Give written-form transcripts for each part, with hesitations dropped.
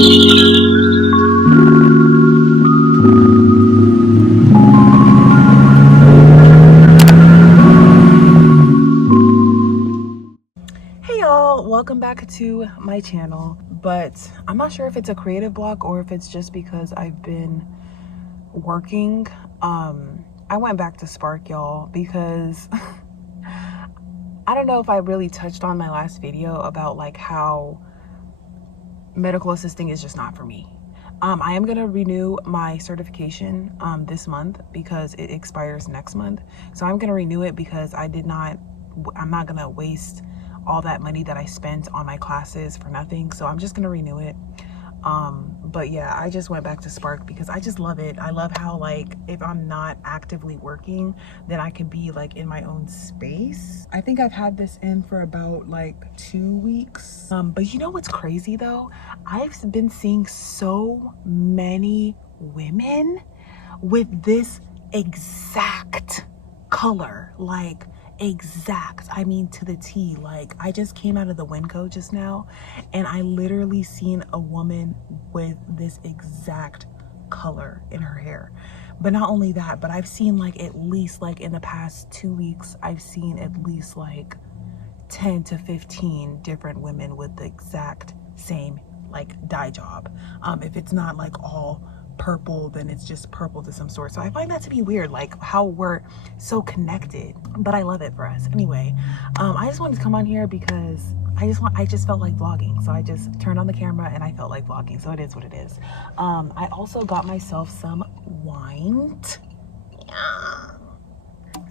Hey y'all, welcome back to my channel. But I'm not sure if it's a creative block or if it's just because I've been working. I went back to Spark, y'all, because I don't know if I really touched on my last video about like how medical assisting is just not for me. I am gonna renew my certification this month because it expires next month. So I'm gonna renew it because I'm not gonna waste all that money that I spent on my classes for nothing. So I'm just gonna renew it. But yeah, I just went back to Spark because I just love it. I love how like if I'm not actively working, then I can be like in my own space. I think I've had this in for about like 2 weeks. But you know what's crazy though? I've been seeing so many women with this exact color, like exact, I mean to the T. Like I just came out of the Winco just now and I literally seen a woman with this exact color in her hair. But not only that, but I've seen like at least like in the past 2 weeks, I've seen at least like 10 to 15 different women with the exact same like dye job. If it's not like all purple, then it's just purple to some sort. So I find that to be weird, like how we're so connected, but I love it for us. Anyway, I just wanted to come on here because I just felt like vlogging. So I just turned on the camera and I felt like vlogging. So it is what it is. I also got myself some wine.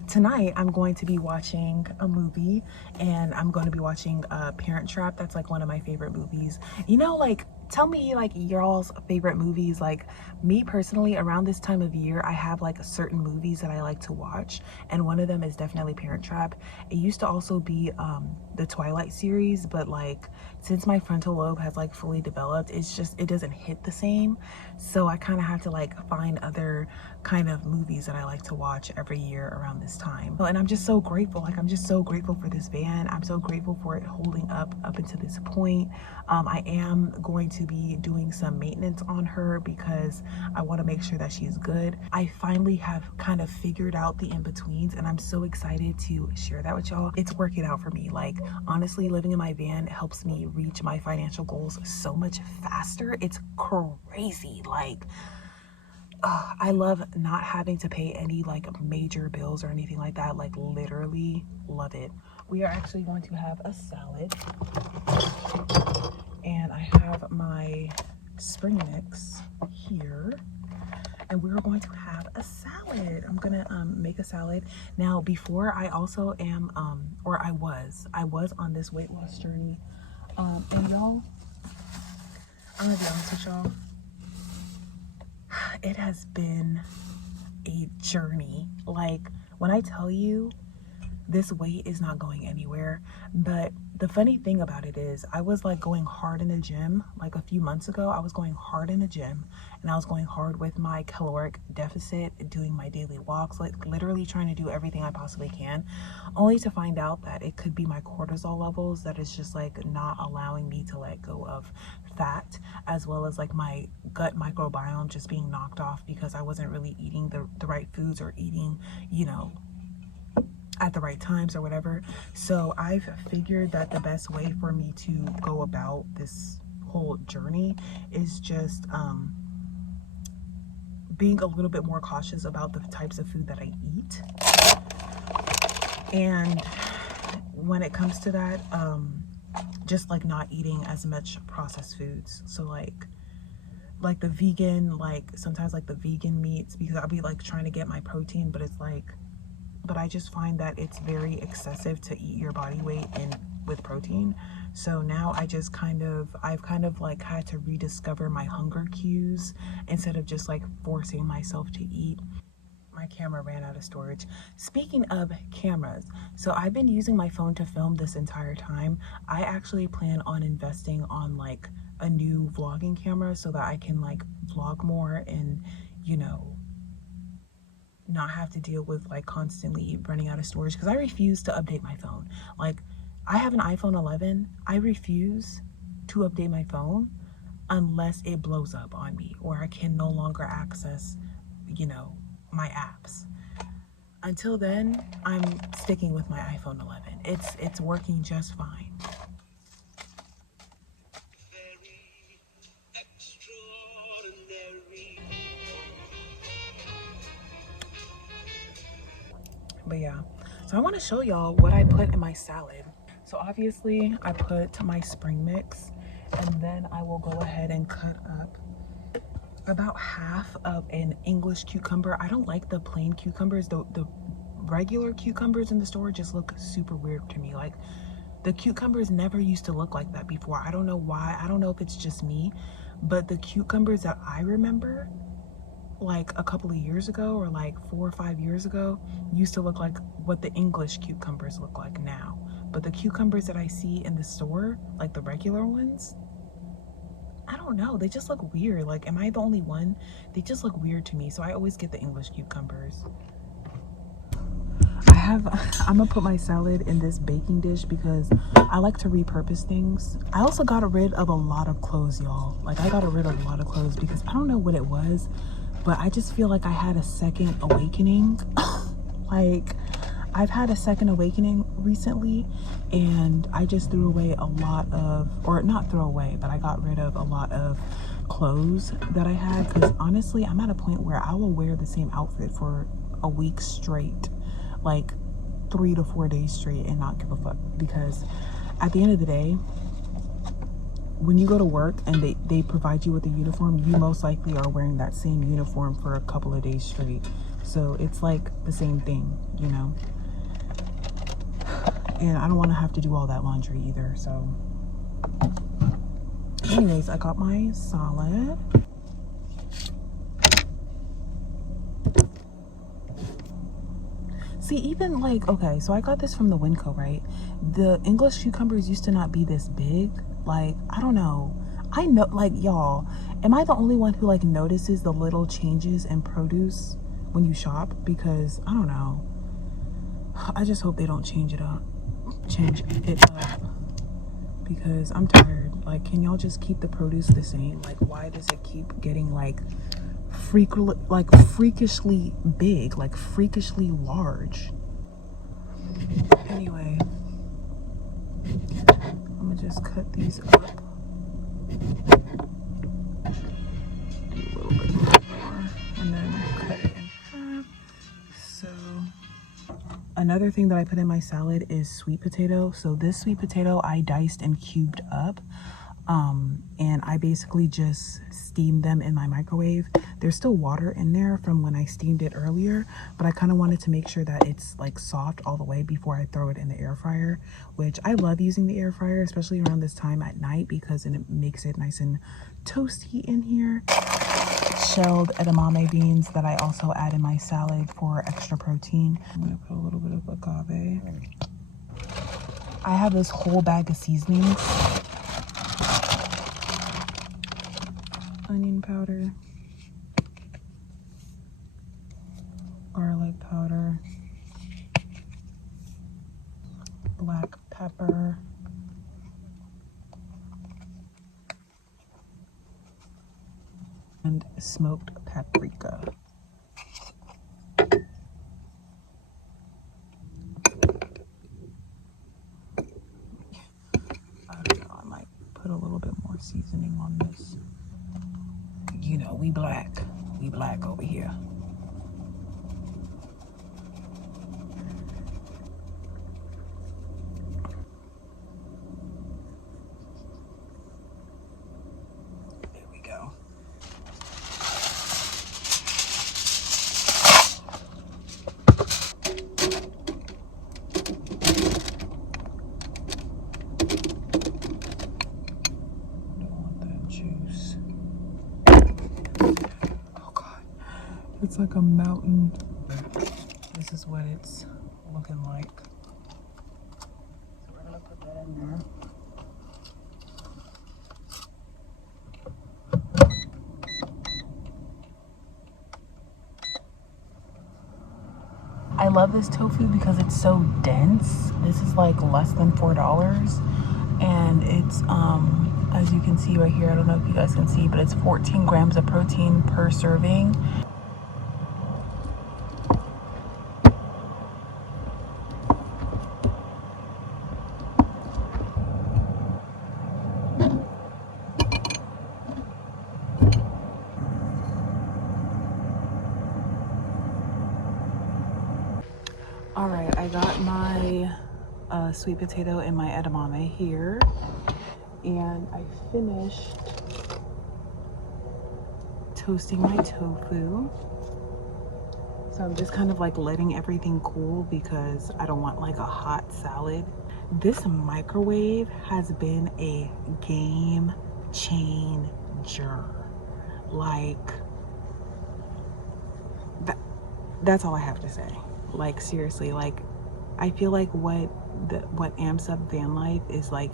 Tonight I'm going to be watching a movie and I'm going to be watching Parent Trap. That's like one of my favorite movies. You know, like tell me like y'all's favorite movies. Like me personally, around this time of year I have like certain movies that I like to watch, and one of them is definitely Parent Trap. It used to also be the Twilight series, but like since my frontal lobe has like fully developed, it doesn't hit the same. So I kind of have to like find other kind of movies that I like to watch every year around this time. And I'm just so grateful. Like I'm just so grateful for this van. I'm so grateful for it holding up until this point. I am going to be doing some maintenance on her because I want to make sure that she's good. I finally have kind of figured out the in-betweens and I'm so excited to share that with y'all. It's working out for me. Like honestly, living in my van helps me reach my financial goals so much faster. It's crazy. Like I love not having to pay any like major bills or anything like that. Like literally love it. We are actually going to have a salad and I have my spring mix here and we're going to have a salad. I'm gonna make a salad. Now before I also am I was on this weight loss journey and y'all, I'm gonna be honest with y'all, it has been a journey. Like when I tell you this weight is not going anywhere, but the funny thing about it is I was like going hard in the gym like a few months ago. I was going hard in the gym and I was going hard with my caloric deficit, doing my daily walks, like literally trying to do everything I possibly can, only to find out that it could be my cortisol levels that is just like not allowing me to let go of fat, as well as like my gut microbiome just being knocked off because I wasn't really eating the right foods or eating, you know, at the right times or whatever. So I've figured that the best way for me to go about this whole journey is just being a little bit more cautious about the types of food that I eat. And when it comes to that, just like not eating as much processed foods. So like the vegan, like sometimes like the vegan meats, because I'll be like trying to get my protein, but it's like, but I just find that it's very excessive to eat your body weight in with protein. So now I've kind of like had to rediscover my hunger cues instead of just like forcing myself to eat. My camera ran out of storage. Speaking of cameras, so I've been using my phone to film this entire time. I actually plan on investing on like a new vlogging camera so that I can like vlog more and, you know, not have to deal with like constantly running out of storage, because I refuse to update my phone. Like I have an iPhone 11. I refuse to update my phone unless it blows up on me or I can no longer access, you know, my apps. Until then, I'm sticking with my iPhone 11. It's working just fine. Very extraordinary. But yeah, so I want to show y'all what I put in my salad. So obviously I put my spring mix, and then I will go ahead and cut up about half of an English cucumber. I don't like the plain cucumbers. The regular cucumbers in the store just look super weird to me. Like, the cucumbers never used to look like that before. I don't know why. I don't know if it's just me, but the cucumbers that I remember like a couple of years ago, or like 4 or 5 years ago, used to look like what the English cucumbers look like now. But the cucumbers that I see in the store, like the regular ones, I don't know, they just look weird. Like, am I the only one? They just look weird to me, so I always get the English cucumbers. I'm gonna put my salad in this baking dish because I like to repurpose things. I also got rid of a lot of clothes, y'all. Like, I got rid of a lot of clothes because I don't know what it was, but I just feel like I had a second awakening. Like, I've had a second awakening recently, and I just threw away a lot of, or not throw away, but I got rid of a lot of clothes that I had, because honestly, I'm at a point where I will wear the same outfit for a week straight, like 3 to 4 days straight, and not give a fuck. Because at the end of the day, when you go to work and they provide you with a uniform, you most likely are wearing that same uniform for a couple of days straight. So it's like the same thing, you know? And I don't want to have to do all that laundry either. So anyways, I got my salad. See, even like, okay, so I got this from the Winco, right? The English cucumbers used to not be this big. Like, I don't know. I know, like, y'all, am I the only one who like notices the little changes in produce when you shop? Because I don't know. I just hope they don't change it up. Because I'm tired. Like, can y'all just keep the produce the same? Like, why does it keep getting like freakishly big, like freakishly large? Anyway, I'm gonna just cut these up a little bit more, and then cut it in half. So another thing that I put in my salad is sweet potato. So this sweet potato I diced and cubed up, and I basically just steamed them in my microwave. There's still water in there from when I steamed it earlier, but I kind of wanted to make sure that it's like soft all the way before I throw it in the air fryer, which I love using the air fryer, especially around this time at night, because it makes it nice and toasty in here. Shelled edamame beans that I also add in my salad for extra protein. I'm gonna put a little bit of agave. I have this whole bag of seasonings. Onion powder, garlic powder, black pepper, and smoked paprika. I don't know, I might put a little bit more seasoning on this. You know, we black over here. There we go. Don't want that juice. Oh God, it's like a mountain. This is what it's looking like. So we're gonna put that in there. I love this tofu because it's so dense. This is like less than $4, and it's As you can see right here, I don't know if you guys can see, but it's 14 grams of protein per serving. All right, I got my sweet potato and my edamame here, and I finished toasting my tofu. So I'm just kind of like letting everything cool because I don't want like a hot salad. This microwave has been a game changer. Like, that's all I have to say. Like, seriously, like, I feel like what amps up van life is like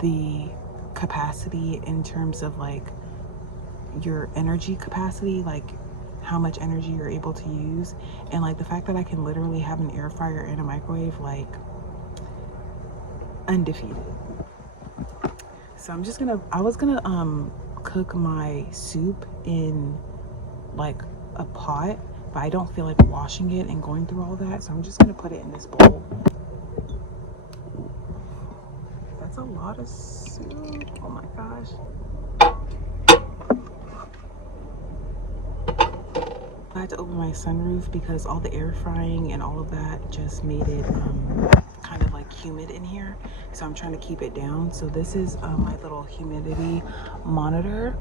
the capacity in terms of like your energy capacity, like how much energy you're able to use, and like the fact that I can literally have an air fryer and a microwave, like undefeated. So I was gonna cook my soup in like a pot, but I don't feel like washing it and going through all that, so I'm just gonna put it in this bowl. That's a lot of soup. Oh my gosh. I had to open my sunroof because all the air frying and all of that just made it kind of like humid in here, so I'm trying to keep it down. So this is my little humidity monitor,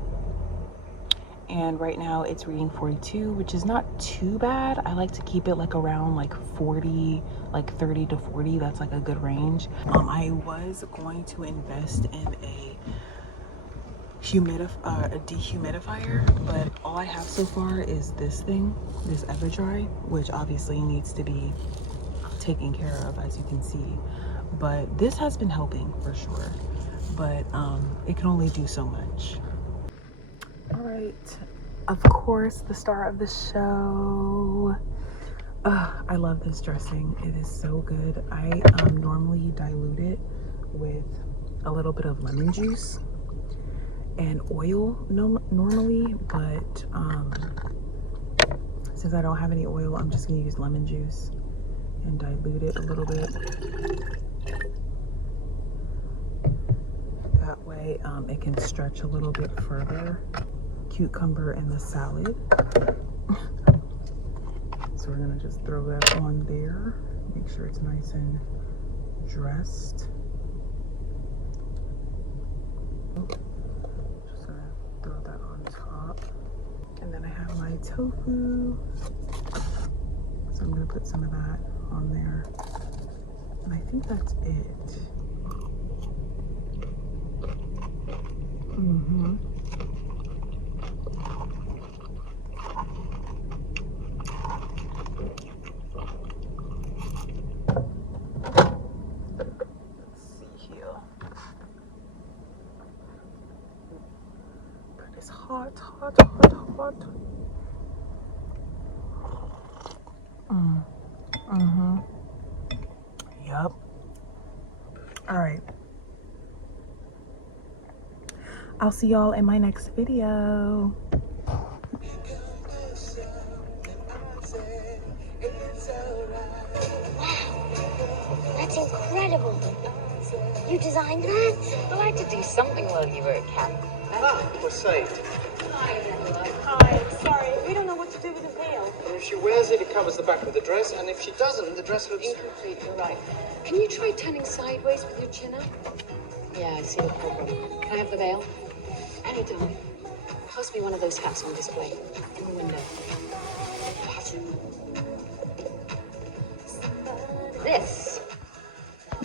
and right now it's reading 42, which is not too bad. I like to keep it like around like 40, like 30 to 40. That's like a good range. I was going to invest in a dehumidifier, but all I have so far is this thing, this Everdry, which obviously needs to be taken care of, as you can see. But this has been helping for sure, but it can only do so much. All right, of course, the star of the show. I love this dressing. It is so good. I normally dilute it with a little bit of lemon juice and oil normally, but since I don't have any oil, I'm just gonna use lemon juice and dilute it a little bit. That way it can stretch a little bit further. Cucumber in the salad. So we're gonna just throw that on there. Make sure it's nice and dressed. Just gonna throw that on top. And then I have my tofu. So I'm gonna put some of that on there. And I think that's it. Hot. Yep. All right. I'll see y'all in my next video. That's incredible. You designed that? I like to do something while you were at camp. We're saved. Hi, sorry, we don't know what to do with the veil. And if she wears it, it covers the back of the dress, and if she doesn't, the dress looks... Incomplete, you're right. Can you try turning sideways with your chin up? Yeah, I see the problem. Can I have the veil? Anytime. Pass me one of those hats on display. In the window. This